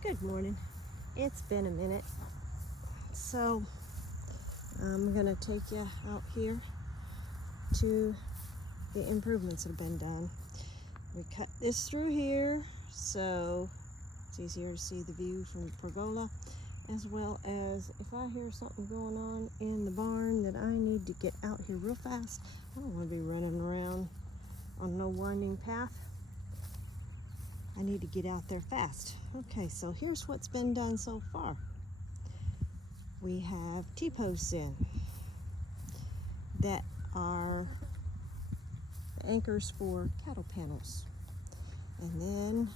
Good morning. It's been a minute. So I'm gonna take you out here to the improvements that have been done. We cut this through here so it's easier to see the view from the pergola, as well as if I hear something going on in the barn that I need to get out here real fast. I don't want to be running around on no winding path. I need to get out there fast. Okay, so here's what's been done so far. We have T-posts in that are anchors for cattle panels. And then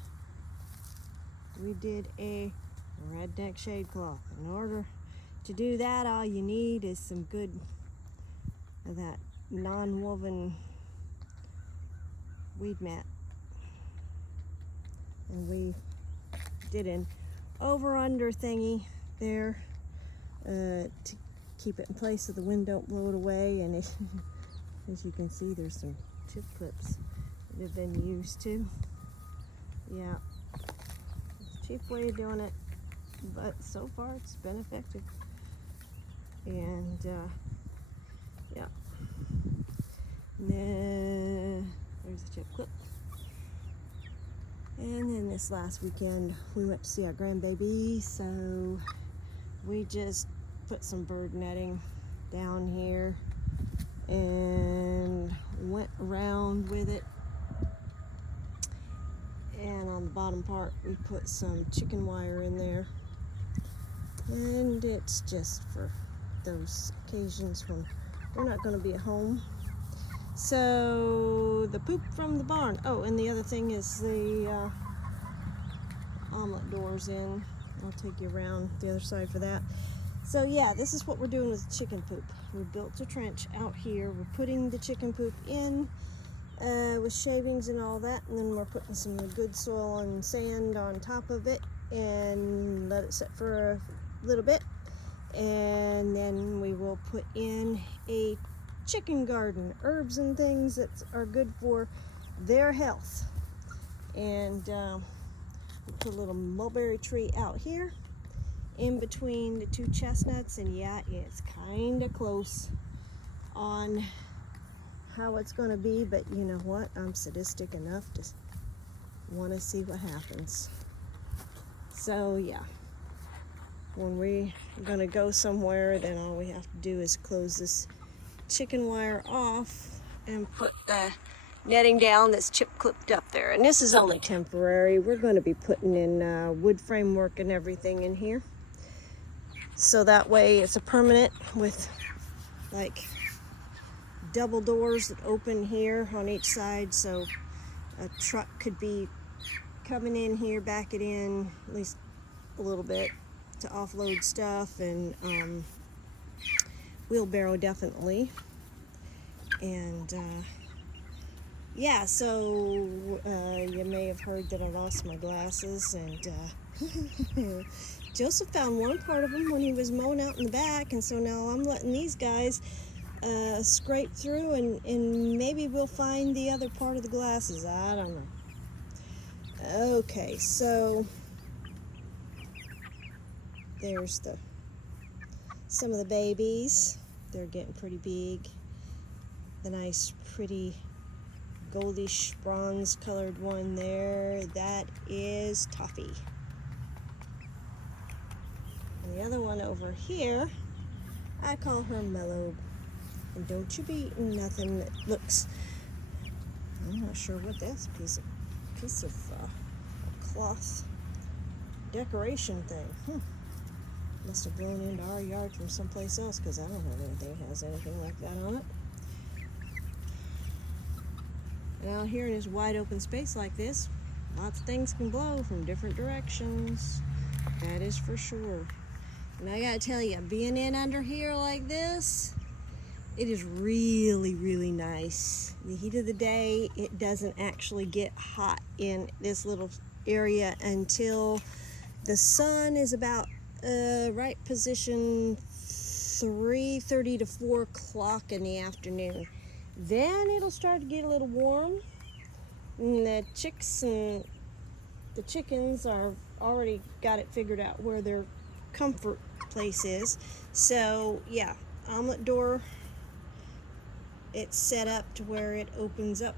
we did a redneck shade cloth. In order to do that, all you need is some good of that non-woven weed mat. And we did an over-under thingy there to keep it in place so the wind don't blow it away. And as you can see, there's some chip clips that have been used too. Yeah, it's a cheap way of doing it, but so far it's been effective. And yeah, and then there's a chip clip. And then this last weekend we went to see our grandbaby, so we just put some bird netting down here and went around with it. And on the bottom part we put some chicken wire in there, and it's just for those occasions when we're not going to be at home. So the poop from the barn. Oh, and the other thing is the omelet doors in. I'll take you around the other side for that. So yeah, this is what we're doing with the chicken poop. We built a trench out here. We're putting the chicken poop in with shavings and all that, and then we're putting some good soil and sand on top of it and let it sit for a little bit, and then we will put in a chicken garden, herbs and things that are good for their health. And we put a little mulberry tree out here in between the two chestnuts, and yeah, it's kind of close on how it's going to be, but you know what, I'm sadistic enough to want to see what happens. So yeah, when we're going to go somewhere, then all we have to do is close this chicken wire off and put the netting down that's chip clipped up there. And this is only temporary. We're going to be putting in wood framework and everything in here, so that way it's a permanent with like double doors that open here on each side, so a truck could be coming in here, back it in at least a little bit to offload stuff, and wheelbarrow definitely. And yeah, so you may have heard that I lost my glasses, and Joseph found one part of them when he was mowing out in the back, and so now I'm letting these guys scrape through, and maybe we'll find the other part of the glasses. I don't know. Okay, so there's some of the babies. They're getting pretty big. The nice, pretty goldish bronze colored one there, that is Toffee. And the other one over here, I call her Mellow. And don't you be eating nothing that looks, I'm not sure what that's, a piece of cloth decoration thing. Must have blown into our yard from someplace else, because I don't have anything that has anything like that on it. And out here in this wide open space like this, lots of things can blow from different directions. That is for sure. And I gotta tell you, being in under here like this, it is really, really nice. The heat of the day, it doesn't actually get hot in this little area until the sun is about right position 3:30 to 4 o'clock in the afternoon. Then it'll start to get a little warm, and the chickens are already got it figured out where their comfort place is. So yeah, omelet door, it's set up to where it opens up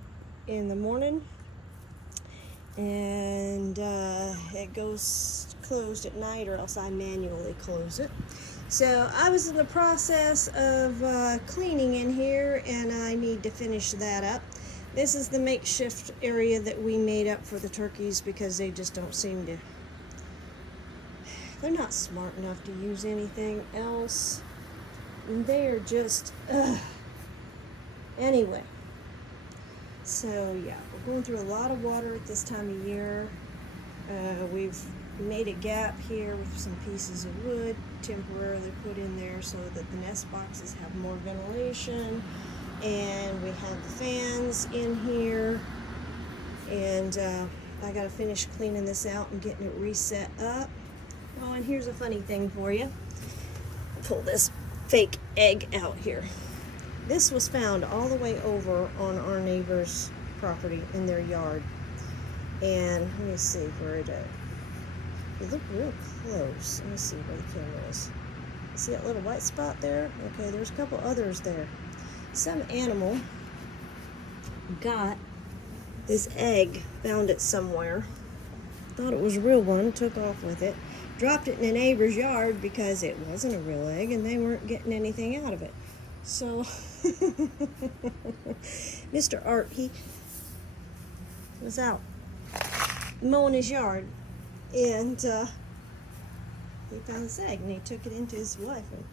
in the morning, and it goes closed at night, or else I manually close it. So I was in the process of cleaning in here, and I need to finish that up. This is the makeshift area that we made up for the turkeys because they just don't seem to, they're not smart enough to use anything else. They're just, anyway. So yeah, we're going through a lot of water at this time of year. We've made a gap here with some pieces of wood temporarily put in there so that the nest boxes have more ventilation, and we have the fans in here, and I gotta finish cleaning this out and getting it reset up. Oh, and here's a funny thing for you. Pull this fake egg out here. This was found all the way over on our neighbor's property in their yard. And let me see where it is. You look real close. Let me see where the camera is. See that little white spot there? Okay, there's a couple others there. Some animal got this egg, found it somewhere, thought it was a real one, took off with it, dropped it in a neighbor's yard because it wasn't a real egg and they weren't getting anything out of it. So Mr. Art, he was out mowing his yard, and he found this egg, and he took it into his wife and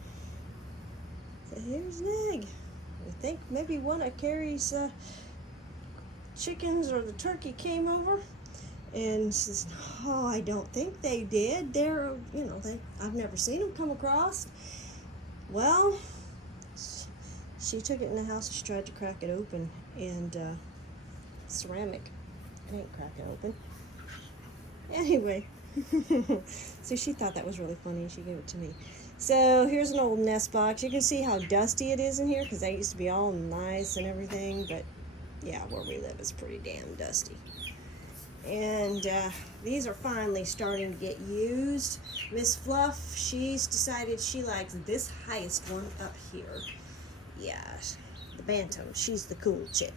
said, "Here's an egg. I think maybe one of Carrie's chickens or the turkey came over." And she says, "Oh, I don't think they did. They're, I've never seen them come across." Well, she took it in the house and she tried to crack it open, and ceramic. It ain't cracking open. Anyway, so she thought that was really funny and she gave it to me. So here's an old nest box. You can see how dusty it is in here because they used to be all nice and everything, but yeah, where we live is pretty damn dusty. And these are finally starting to get used. Miss Fluff, she's decided she likes this highest one up here. Yeah, the Bantam. She's the cool chick,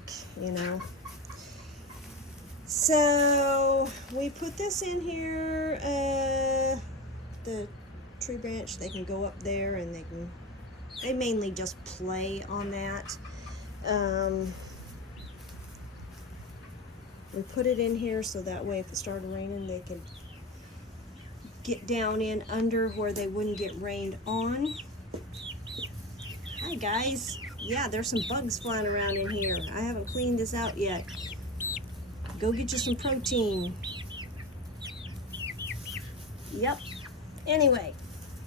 So we put this in here. The tree branch, they can go up there and they mainly just play on that. We put it in here so that way if it started raining they could get down in under where they wouldn't get rained on. Hi guys. Yeah, there's some bugs flying around in here. I haven't cleaned this out yet. Go get you some protein. Yep. Anyway,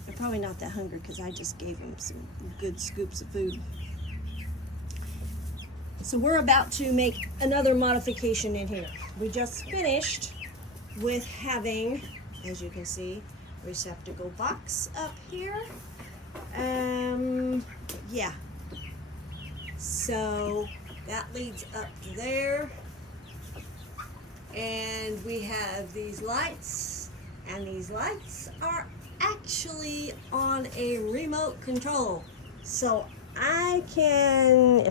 they're probably not that hungry because I just gave them some good scoops of food. So we're about to make another modification in here. We just finished with having, as you can see, receptacle box up here. Yeah. So that leads up to there. And we have these lights, and these lights are actually on a remote control. So I can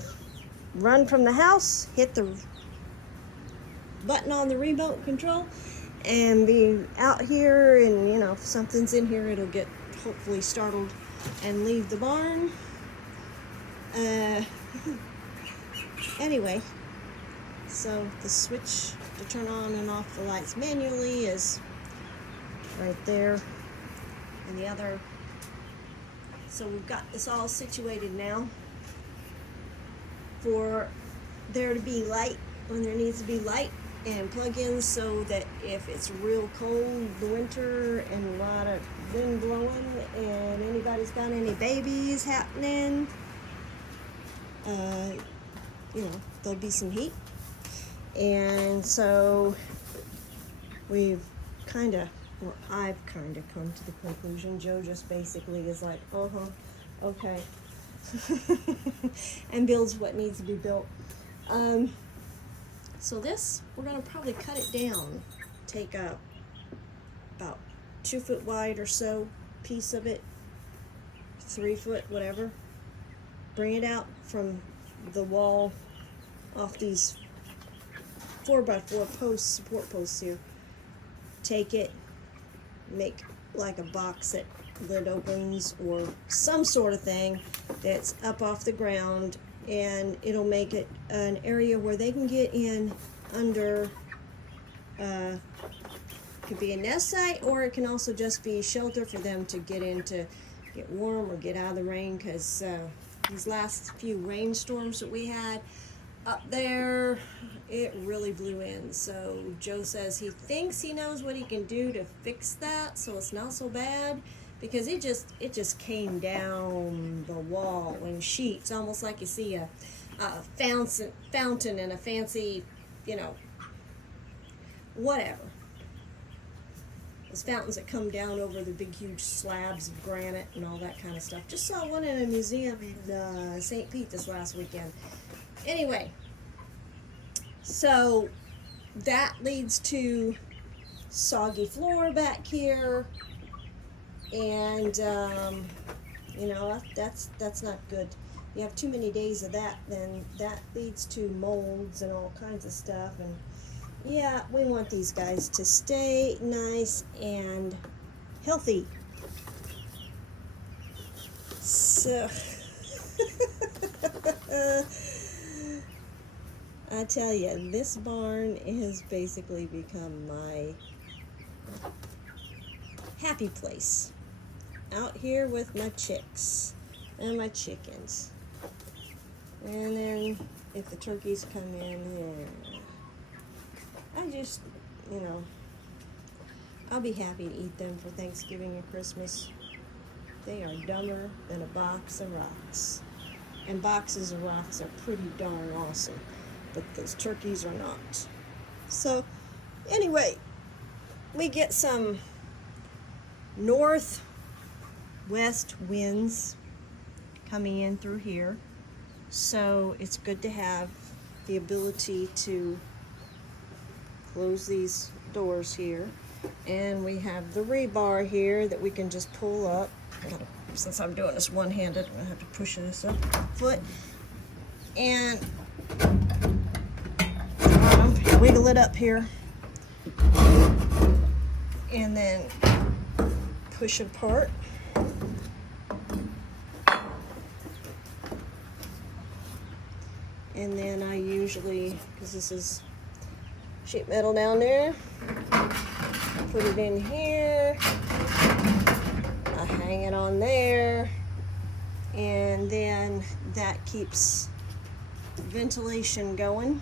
run from the house, hit the button on the remote control, and be out here, and if something's in here, it'll get hopefully startled and leave the barn. Anyway, so the switch to turn on and off the lights manually is right there, and the other. So we've got this all situated now for there to be light when there needs to be light, and plug-ins so that if it's real cold the winter and a lot of wind blowing and anybody's got any babies happening, there'll be some heat. And so I've kind of come to the conclusion. Joe just basically is like, okay. And builds what needs to be built. So this, we're going to probably cut it down. Take about 2 foot wide or so piece of it, 3 foot, whatever. Bring it out from the wall off these 4x4 posts, support posts here. Take it, make like a box that lid opens or some sort of thing that's up off the ground, and it'll make it an area where they can get in under. Could be a nest site, or it can also just be shelter for them to get in to get warm or get out of the rain, because these last few rainstorms that we had up there, it really blew in. So Joe says he thinks he knows what he can do to fix that so it's not so bad, because it just came down the wall in sheets, almost like you see a fountain in a fancy, whatever. Those fountains that come down over the big huge slabs of granite and all that kind of stuff. Just saw one in a museum in St. Pete this last weekend. Anyway, so that leads to soggy floor back here, and that's not good. You have too many days of that, then that leads to molds and all kinds of stuff. And yeah, we want these guys to stay nice and healthy. So I tell you, this barn has basically become my happy place. Out here with my chicks and my chickens. And then if the turkeys come in, yeah. I just, I'll be happy to eat them for Thanksgiving and Christmas. They are dumber than a box of rocks. And boxes of rocks are pretty darn awesome. But those turkeys are not. So, anyway, we get some northwest winds coming in through here. So, it's good to have the ability to close these doors here. And we have the rebar here that we can just pull up. Since I'm doing this one-handed, I'm going to have to push this up a foot. And wiggle it up here. And then push it apart. And then I usually, because this is sheet metal down there, put it in here. I hang it on there, and then that keeps ventilation going.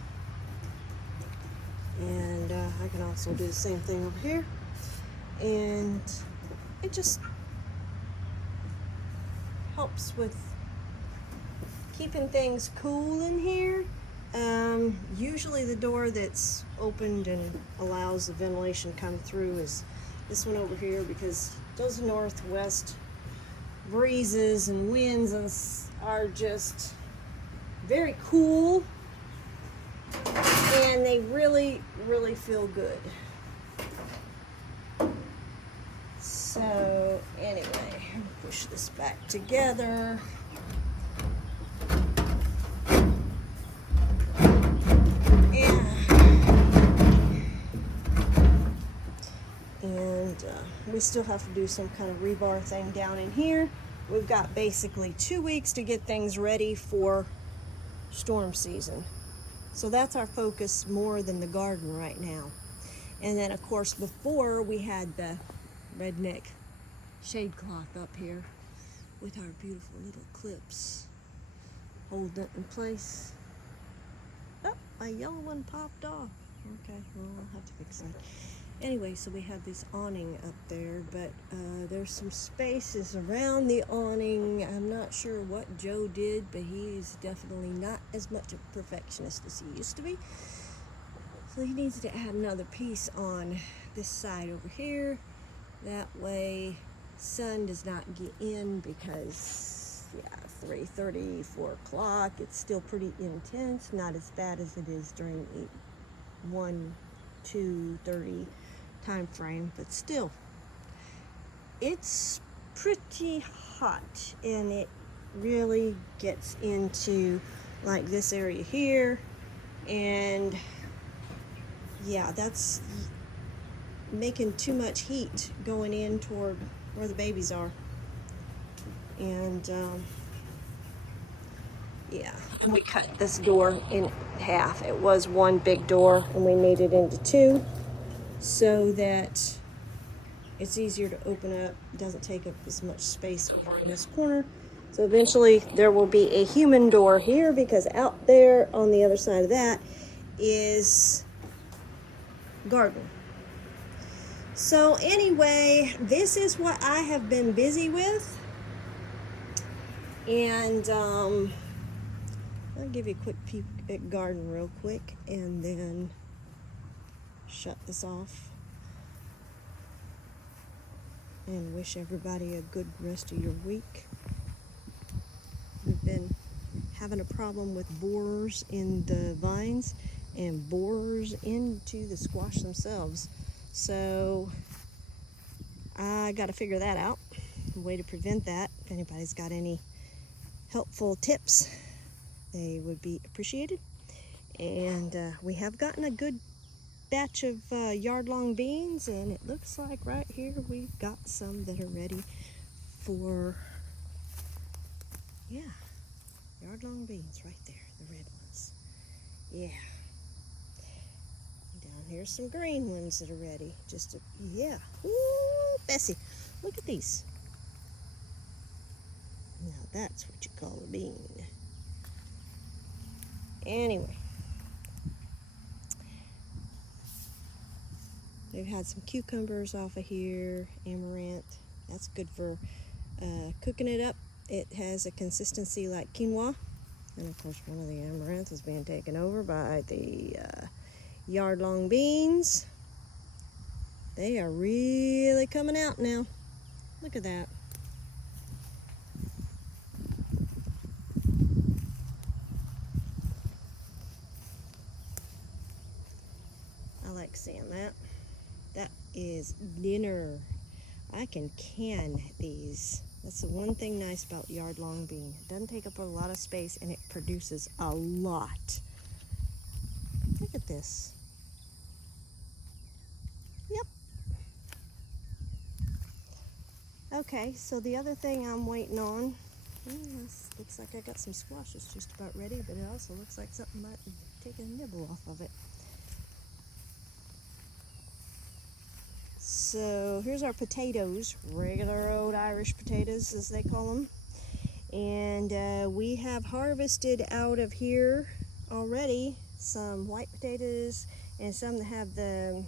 And I can also do the same thing over here, and it just helps with keeping things cool in here. Usually the door that's opened and allows the ventilation to come through is this one over here, because those northwest breezes and winds are just very cool, and they really, really feel good. So anyway, push this back together. We still have to do some kind of rebar thing down in here. We've got basically 2 weeks to get things ready for storm season. So that's our focus more than the garden right now. And then of course before we had the redneck shade cloth up here with our beautiful little clips holding it in place. Oh, my yellow one popped off. Okay, well, I'll have to fix that. Anyway, so we have this awning up there, but there's some spaces around the awning. I'm not sure what Joe did, but he's definitely not as much a perfectionist as he used to be. So he needs to add another piece on this side over here. That way, sun does not get in, because, 3:30, 4 o'clock, it's still pretty intense. Not as bad as it is during 1, 2, 30 time frame, but still it's pretty hot, and it really gets into like this area here, and yeah, that's making too much heat going in toward where the babies are. And yeah, we cut this door in half. It was one big door and we made it into two so that it's easier to open up. It doesn't take up as much space in this corner. So eventually there will be a human door here, because out there on the other side of that is garden. So anyway, this is what I have been busy with. And I'll give you a quick peek at garden real quick and then shut this off. And wish everybody a good rest of your week. We've been having a problem with borers in the vines and borers into the squash themselves. So I got to figure that out, a way to prevent that. If anybody's got any helpful tips, they would be appreciated. And we have gotten a good batch of yard-long beans, and it looks like right here we've got some that are ready for, yeah, yard-long beans right there, the red ones. Yeah. Down here's some green ones that are ready. Yeah. Ooh, Bessie, look at these. Now that's what you call a bean. Anyway, we've had some cucumbers off of here, amaranth. That's good for cooking it up. It has a consistency like quinoa. And of course, one of the amaranth is being taken over by the yard-long beans. They are really coming out now. Look at that. I like seeing that. That is dinner. I can can these. That's the one thing nice about yard-long bean. It doesn't take up a lot of space and it produces a lot. Look at this. Yep. Okay, so the other thing I'm waiting on, looks like I got some squashes just about ready, but it also looks like something might be taking a nibble off of it. So here's our potatoes, regular old Irish potatoes as they call them. And we have harvested out of here already some white potatoes and some that have the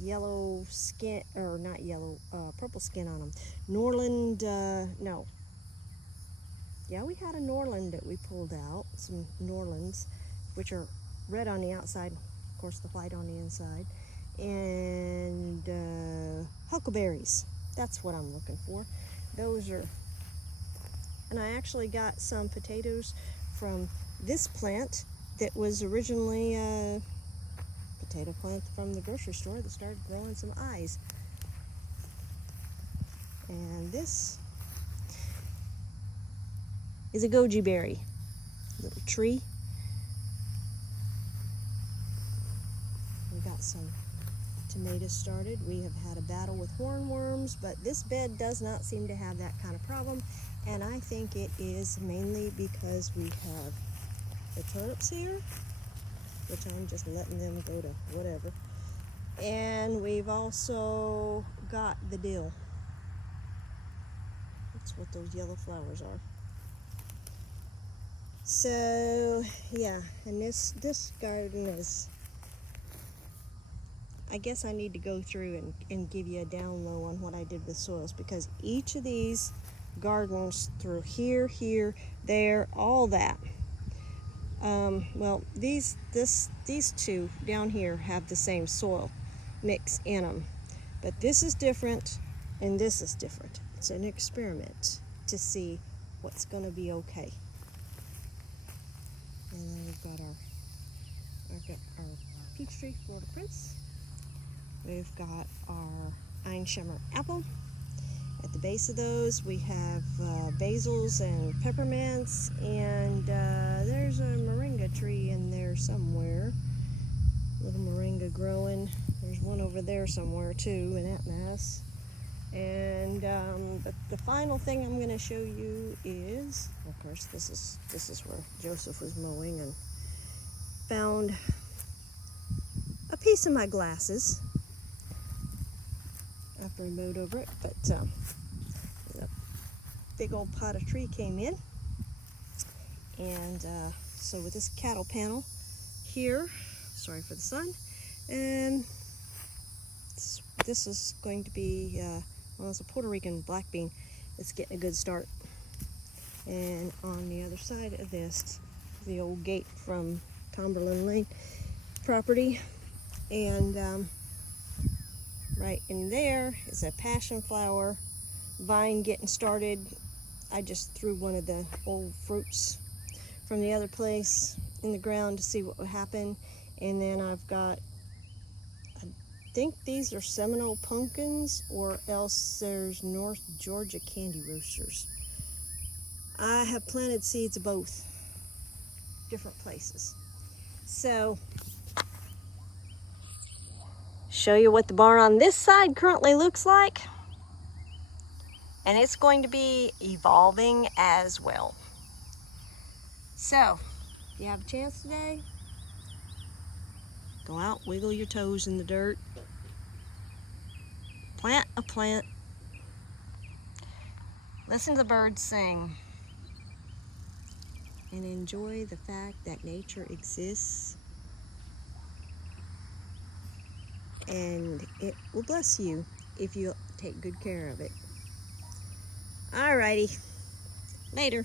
yellow skin, or not yellow, purple skin on them. Norland, no. Yeah, we had a Norland that we pulled out, some Norlands, which are red on the outside, of course the white on the inside. And huckleberries, that's what I'm looking for. Those are, and I actually got some potatoes from this plant that was originally a potato plant from the grocery store that started growing some eyes. And this is a goji berry, little tree. We got some tomatoes started. We have had a battle with hornworms, but this bed does not seem to have that kind of problem, and I think it is mainly because we have the turnips here, which I'm just letting them go to whatever, and we've also got the dill. That's what those yellow flowers are. So yeah, and this garden is, I guess I need to go through and give you a down low on what I did with soils, because each of these gardens through here, there, all that. Well, these two down here have the same soil mix in them, but this is different and this is different. It's an experiment to see what's going to be okay. And then we've got our peach tree, Florida Prince. We've got our Einsheimer apple, At the base of those we have basils and peppermints, and there's a moringa tree in there somewhere. Little moringa growing. There's one over there somewhere too in that mess. And but the final thing I'm going to show you is, of course, this is where Joseph was mowing and found a piece of my glasses after he mowed over it. But a big old pot of tree came in, and so with this cattle panel here, sorry for the sun, and this is going to be well, it's a Puerto Rican black bean. It's getting a good start. And on the other side of this, the old gate from Cumberland Lane property, and right in there is a passion flower vine getting started. I just threw one of the old fruits from the other place in the ground to see what would happen. And then I've got, I think these are Seminole pumpkins, or else there's North Georgia candy roosters. I have planted seeds of both different places. So, show you what the barn on this side currently looks like. And it's going to be evolving as well. So, if you have a chance today, go out, wiggle your toes in the dirt, plant a plant, listen to the birds sing, and enjoy the fact that nature exists, and it will bless you if you take good care of it. Alrighty, later.